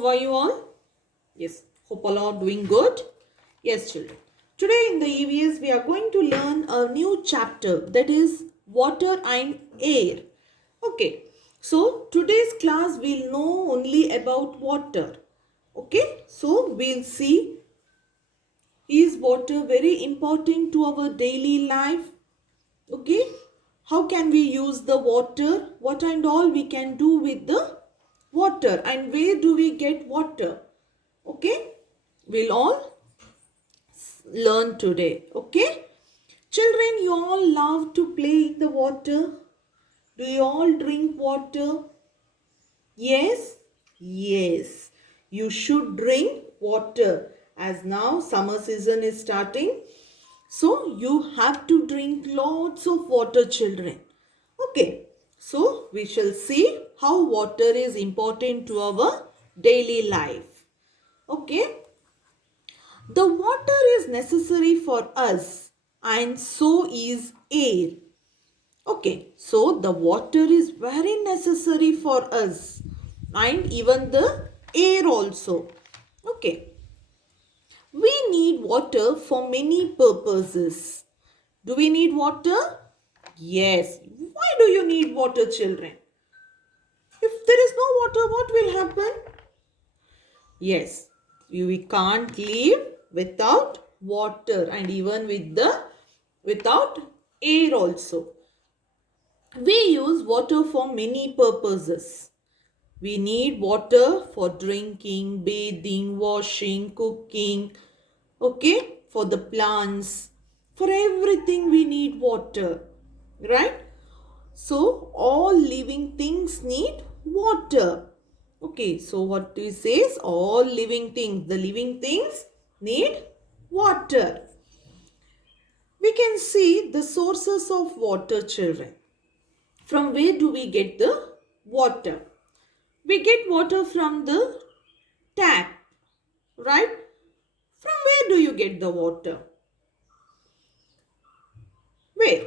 How are you all? Yes, hope all are doing good. Yes, children. Today in the EVS we are going to learn a new chapter, that is water and air. Okay, so today's class will know only about water. Okay, so we'll see, is water very important to our daily life? Okay, how can we use the water? What and all we can do with the water, and where do we get water? Okay, we'll all learn today. Okay, children, you all love to play in the water. Do you all drink water? Yes, yes, you should drink water, as now summer season is starting. So you have to drink lots of water, children. Okay, so we shall see how water is important to our daily life. Okay, the water is necessary for us, and so is air. Okay, so the water is very necessary for us, and even the air also. Okay, we need water for many purposes. Do we need water? Yes. Why do you need water, children? If there is no water, what will happen? Yes, we can't live without water, and even without air also. We use water for many purposes. We need water for drinking, bathing, washing, cooking, okay, for the plants, for everything we need water, right? So all living things need water. Okay, so what do you say? All living things, the living things need water. We can see the sources of water, children. From where do we get the water? We get water from the tap, right? From where do you get the water? Where?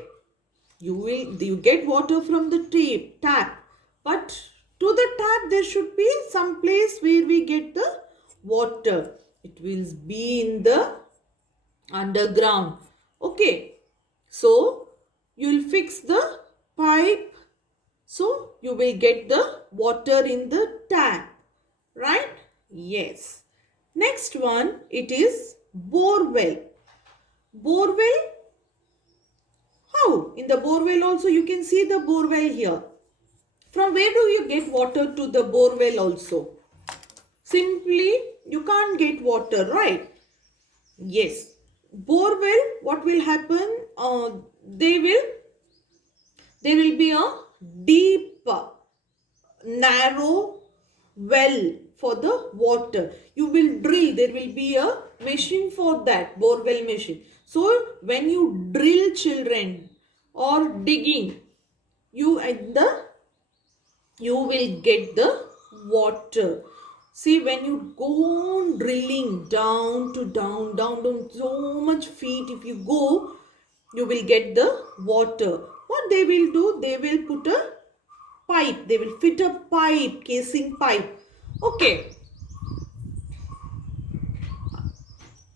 You get water from the tap, but to the tap there should be some place where we get the water. It will be in the underground. Okay, so you will fix the pipe, so you will get the water in the tap, right? Yes. Next one, it is borewell. Borewell, how? In the borewell also you can see the borewell here. From where do you get water to the borewell also? Simply, you can't get water, right? Yes. Borewell, what will happen? They will there will be a deep, narrow well for the water. You will drill. There will be a machine for that, borewell machine. So when you drill, children, or digging, you at the you will get the water. See, when you go on drilling down to down so much feet, if you go, you will get the water. What they will do, they will put a pipe, they will fit a pipe, casing pipe. Okay,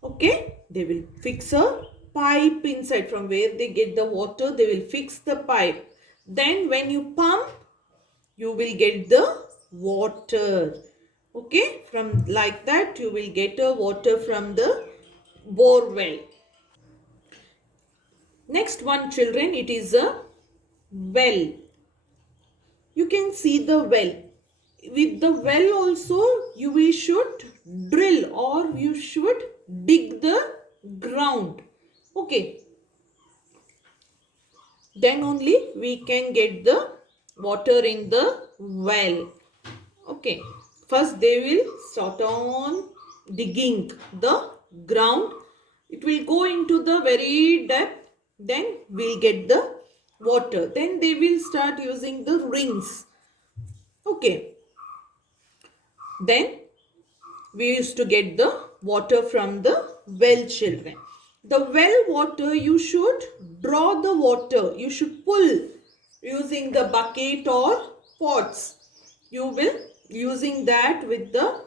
okay, they will fix a pipe inside. From where they get the water, they will fix the pipe. Then when you pump, you will get the water. Okay, from like that you will get a water from the bore well. Next one, children, it is a well. You can see the well. With the well also we should drill, or you should dig the ground. Okay, then only we can get the water in the well. Okay, first they will start on digging the ground. It will go into the very depth. Then we'll get the water. Then they will start using the rings. Okay. Then we used to get the water from the well, children. The well water, you should draw the water. You should pull using the bucket or pots. You will using that with the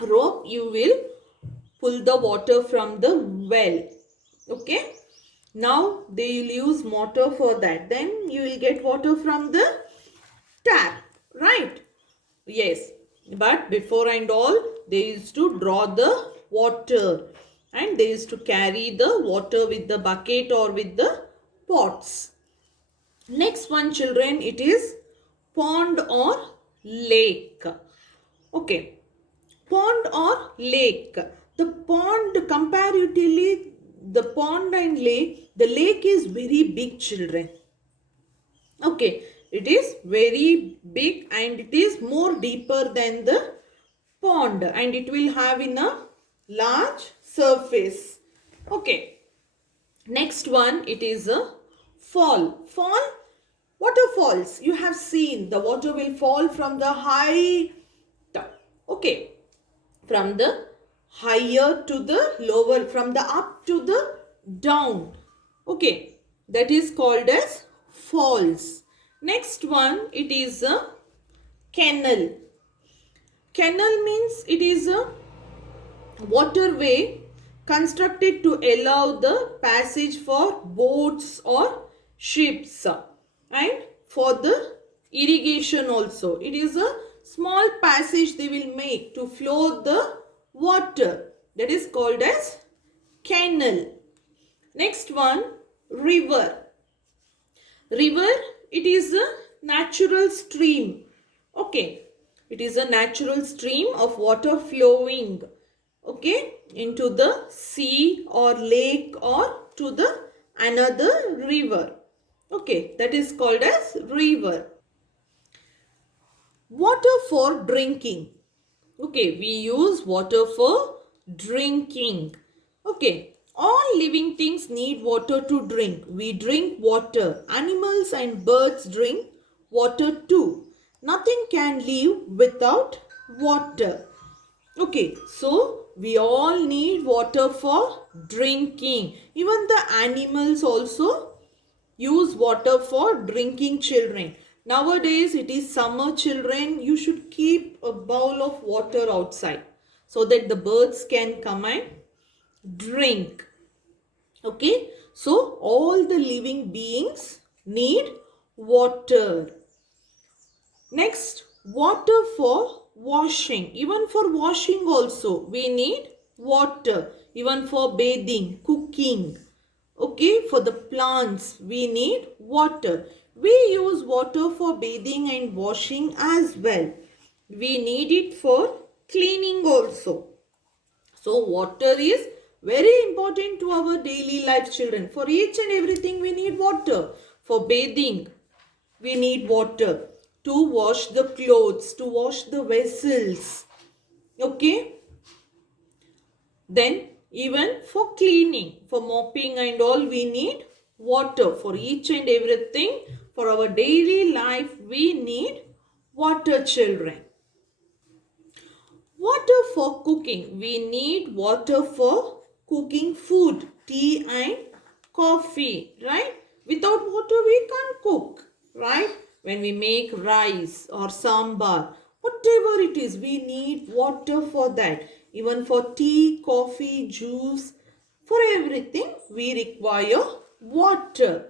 rope, you will pull the water from the well. Okay, now they will use motor for that. Then you will get water from the tap, right? Yes, but before and all, they used to draw the water and they used to carry the water with the bucket or with the pots. Next one, children, it is pond or lake. Okay, pond or lake. The pond, comparatively, the pond and lake, the lake is very big, children. Okay, it is very big and it is more deeper than the pond and it will have in a large surface. Okay, next one, it is a fall. Fall, waterfalls. You have seen the water will fall from the high, okay, from the higher to the lower, from the up to the down. Okay, that is called as falls. Next one, it is a canal. Canal means it is a waterway constructed to allow the passage for boats or ships and for the irrigation also. It is a small passage they will make to flow the water, that is called as canal. Next one, river. River, it is a natural stream. Okay, it is a natural stream of water flowing, okay, into the sea or lake or to the another river. Okay, that is called as river. Water for drinking. Okay, we use water for drinking. Okay, all living things need water to drink. We drink water. Animals and birds drink water too. Nothing can live without water. Okay, so we all need water for drinking. Even the animals also use water for drinking, children. Nowadays it is summer, children. You should keep a bowl of water outside so that the birds can come and drink. Okay, so all the living beings need water. Next, water for washing. Even for washing also we need water. Even for bathing, cooking. Okay, for the plants we need water. We use water for bathing and washing as well. We need it for cleaning also. So water is very important to our daily life, children. For each and everything we need water. For bathing we need water. To wash the clothes, to wash the vessels. Okay. Then even for cleaning, for mopping and all, we need water. For each and everything, for our daily life, we need water, children. Water for cooking. We need water for cooking food, tea and coffee, right? Without water, we can't cook, right? When we make rice or sambar, whatever it is, we need water for that. Even for tea, coffee, juice, for everything, we require water.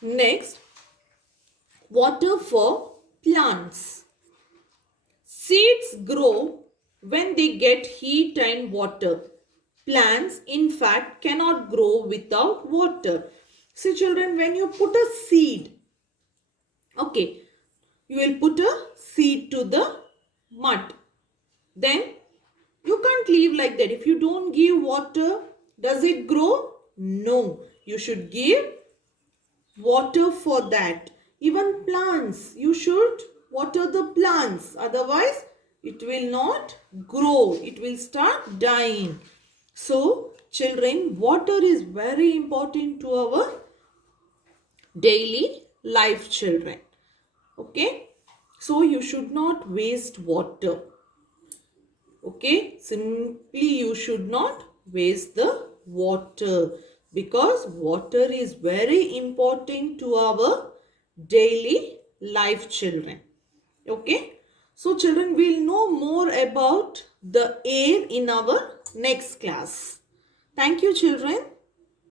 Next, water for plants. Seeds grow when they get heat and water. Plants, in fact, cannot grow without water. See, children, when you put a seed, okay, you will put a seed to the mud. Then you can't leave like that. If you don't give water, does it grow? No. You should give water for that. Even plants, you should water the plants. Otherwise, it will not grow. It will start dying. So, children, water is very important to our daily life, children. Okay. So, you should not waste water. Okay. Simply, you should not waste the water. Because water is very important to our daily life, children. Okay. So children, we'll know more about the air in our next class. Thank you children.